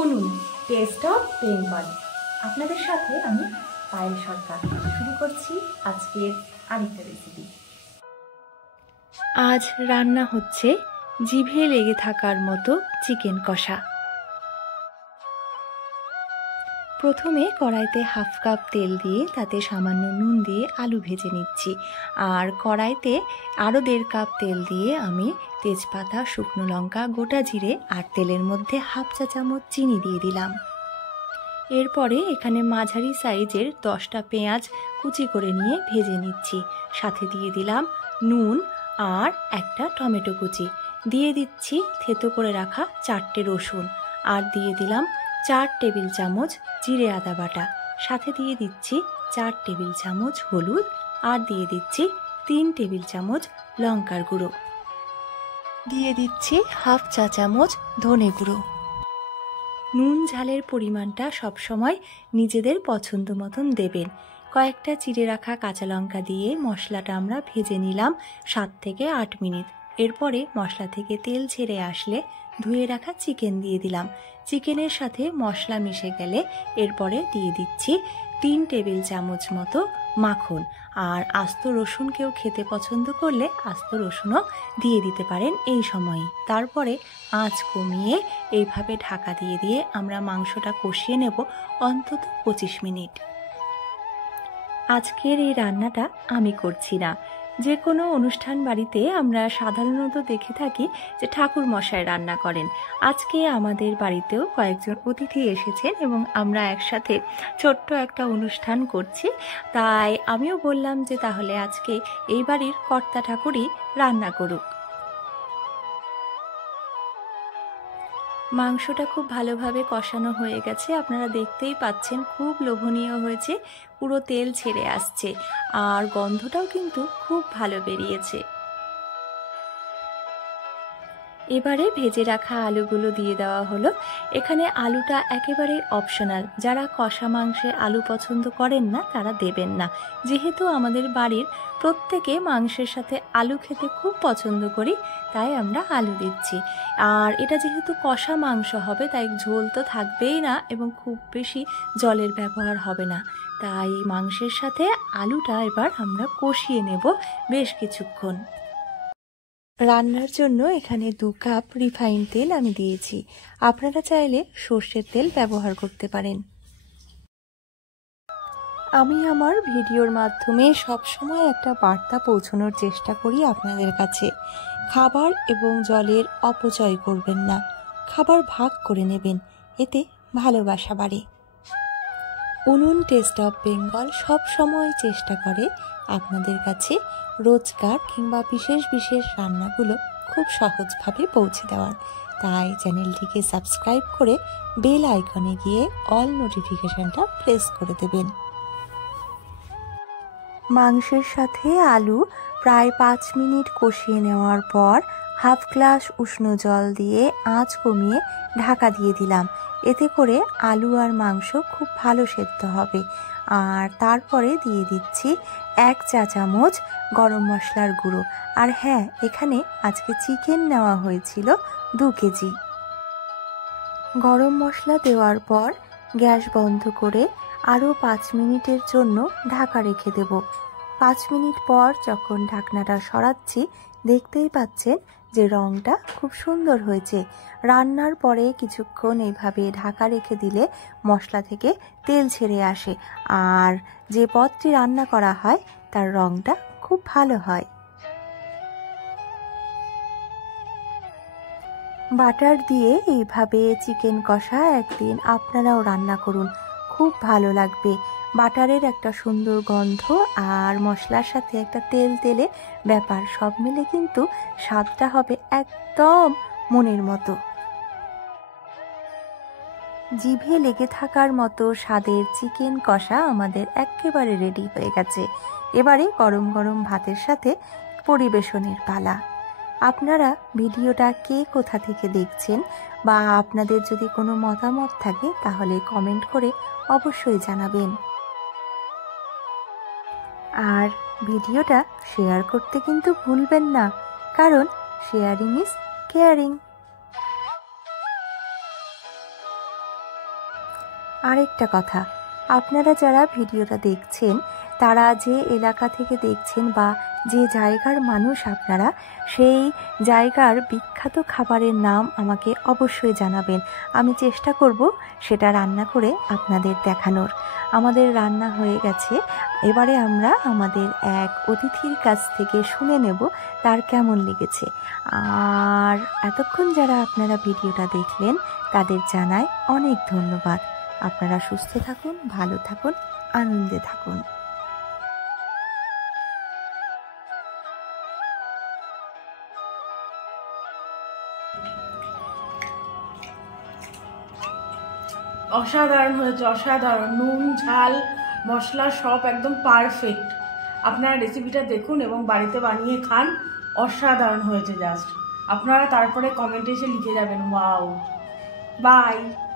উনুন test of Bengal. আপনাদের সাথে আমি পায়েল সরকার শুরু করছি আজকের আরেকটা রেসিপি। আজ রান্না হচ্ছে জিভে লেগে থাকার মতো চিকেন কষা। প্রথমে কড়াইতে হাফ কাপ তেল দিয়ে তাতে সামান্য নুন দিয়ে আলু ভেজে নিচ্ছি। আর কড়াইতে আরও 1.5 কাপ তেল দিয়ে আমি তেজপাতা, শুকনো লঙ্কা, গোটা জিরে আর তেলের মধ্যে হাফ চা চামচ চিনি দিয়ে দিলাম। এরপরে এখানে মাঝারি সাইজের 10টা পেঁয়াজ কুচি করে নিয়ে ভেজে নিচ্ছি। সাথে দিয়ে দিলাম নুন আর একটা টমেটো কুচি, দিয়ে দিচ্ছি থেতো করে রাখা 4টে রসুন, আর দিয়ে দিলাম 4 টেবিল চামচ জিরে আদা বাটা। সাথে দিয়ে দিচ্ছি 4 টেবিল চামচ হলুদ, আর দিয়ে দিচ্ছি 3 টেবিল চামচ লঙ্কার গুঁড়ো, দিয়ে দিচ্ছি হাফ চা চামচ ধনে গুঁড়ো। নুন ঝালের পরিমাণটা সবসময় নিজেদের পছন্দ মতন দেবেন। কয়েকটা চিড়ে রাখা কাঁচা লঙ্কা দিয়ে মশলাটা আমরা ভেজে নিলাম 7 থেকে 8 মিনিট। এরপরে মশলা থেকে তেল ছেড়ে আসলে ধুয়ে রাখা চিকেন দিয়ে দিলাম। চিকেনের সাথে মশলা মিশে গেলে এরপরে দিয়ে দিচ্ছি 3 টেবিল চামচ মতো মাখন। আর আস্ত রসুন কেউ খেতে পছন্দ করলে আস্ত রসুনও দিয়ে দিতে পারেন এই সময়ে। তারপরে আঁচ কমিয়ে এইভাবে ঢাকা দিয়ে দিয়ে আমরা মাংসটা কষিয়ে নেব অন্তত 25 মিনিট। আজকের এই রান্নাটা আমি করছি না। যে কোনো অনুষ্ঠান বাড়িতে আমরা সাধারণত দেখে থাকি যে ঠাকুর মশাই রান্না করেন। আজকে আমাদের বাড়িতেও কয়েকজন অতিথি এসেছেন এবং আমরা একসাথে ছোট্ট একটা অনুষ্ঠান করছি। তাই আমিও বললাম যে তাহলে আজকে এই বাড়ির কর্তা ঠাকুরই রান্না করুক। মাংসটা খুব ভালোভাবে কষানো হয়ে গেছে, আপনারা দেখতেই পাচ্ছেন খুব লোভনীয় হয়েছে, পুরো তেল ছেড়ে আসছে আর গন্ধটাও কিন্তু খুব ভালো বেরিয়েছে। এবারে ভেজে রাখা আলুগুলো দিয়ে দেওয়া হলো। এখানে আলুটা একেবারে অপশনাল, যারা কষা মাংসে আলু পছন্দ করেন না তারা দেবেন না। যেহেতু আমাদের বাড়ির প্রত্যেকে মাংসের সাথে আলু খেতে খুব পছন্দ করি, তাই আমরা আলু দিচ্ছি। আর এটা যেহেতু কষা মাংস হবে তাই ঝোল তো থাকবেই না এবং খুব বেশি জলের ব্যবহার হবে না। তাই মাংসের সাথে আলুটা এবার আমরা কষিয়ে নেব বেশ কিছুক্ষণ। রান্নার জন্য এখানে 2 কাপ রিফাইন তেল আমি দিয়েছি, আপনারা চাইলে সর্ষের তেল ব্যবহার করতে পারেন। আমি আমার ভিডিওর মাধ্যমে সবসময় একটা বার্তা পৌঁছানোর চেষ্টা করি আপনাদের কাছে। খাবার এবং জলের অপচয় করবেন না, খাবার ভাগ করে নেবেন, এতে ভালোবাসা বাড়ে। উনুন টেস্ট অফ বেঙ্গল সব সময় চেষ্টা করে আপনাদের কাছে রোজকার কিংবা বিশেষ বিশেষ রান্নাগুলো খুব সহজভাবে পৌঁছে দেওয়ার। তাই চ্যানেলটিকে সাবস্ক্রাইব করে বেল আইকনে গিয়ে অল নোটিফিকেশনটা প্রেস করে দেবেন। মাংসের সাথে আলু প্রায় 5 মিনিট কষিয়ে নেওয়ার পর হাফ গ্লাস উষ্ণ জল দিয়ে আঁচ কমিয়ে ঢাকা দিয়ে দিলাম। এতে করে আলু আর মাংস খুব ভালো সেদ্ধ হবে। আর তারপরে দিয়ে দিচ্ছি 1 চা চামচ গরম মশলার গুঁড়ো। আর হ্যাঁ, এখানে আজকে চিকেন নেওয়া হয়েছিল 2 কেজি। গরম মশলা দেওয়ার পর গ্যাস বন্ধ করে আরও 5 মিনিটের জন্য ঢাকা রেখে দেব। 5 মিনিট পর যখন ঢাকনাটা সরাচ্ছি দেখতেই পাচ্ছেন যে রঙটা খুব সুন্দর হয়েছে। রান্নার পরে কিছুক্ষণ এইভাবে ঢাকা রেখে দিলে মশলা থেকে তেল ছেড়ে আসে আর যে পদটি রান্না করা হয় তার রঙটা খুব ভালো হয়। বাটার দিয়ে এইভাবে চিকেন কষা একদিন আপনারাও রান্না করুন, খুব ভালো লাগবে। বাটারের একটা সুন্দর গন্ধ আর মশলার সাথে একটা তেল তেলে ব্যাপার, সব মিলে কিন্তু স্বাদটা হবে একদম মনের মতো। জিভে লেগে থাকার মতো স্বাদের চিকেন কষা আমাদের একেবারে রেডি হয়ে গেছে। এবারে গরম গরম ভাতের সাথে পরিবেশনের পালা। আপনারা ভিডিওটা কে কোথা থেকে দেখছেন বা আপনাদের যদি কোনো মতামত থাকে তাহলে কমেন্ট করে অবশ্যই জানাবেন। আর ভিডিওটা শেয়ার করতে কিন্তু ভুলবেন না, কারণ শেয়ারিং ইজ কেয়ারিং। আরেকটা কথা, আপনারা যারা ভিডিওটা দেখছেন তারা যে এলাকা থেকে দেখছেন বা যে জায়গার মানুষ আপনারা, সেই জায়গার বিখ্যাত খাবারের নাম আমাকে অবশ্যই জানাবেন। আমি চেষ্টা করব সেটা রান্না করে আপনাদের দেখানোর। আমাদের রান্না হয়ে গেছে, এবারে আমরা আমাদের এক অতিথির কাছ থেকে শুনে নেব তার কেমন লেগেছে। আর এতক্ষণ যারা আপনারা ভিডিওটা দেখলেন তাদের জানাই অনেক ধন্যবাদ। আপনারা সুস্থ থাকুন, ভালো থাকুন, আনন্দে থাকুন। অসাধারণ হয়েছে, অসাধারণ। নুন, ঝাল, মশলা সব একদম পারফেক্ট। আপনারা রেসিপিটা দেখুন এবং বাড়িতে বানিয়ে খান। অসাধারণ হয়েছে জাস্ট। আপনারা তারপরে কমেন্টে এসে লিখে যাবেন ওয়াও। বাই।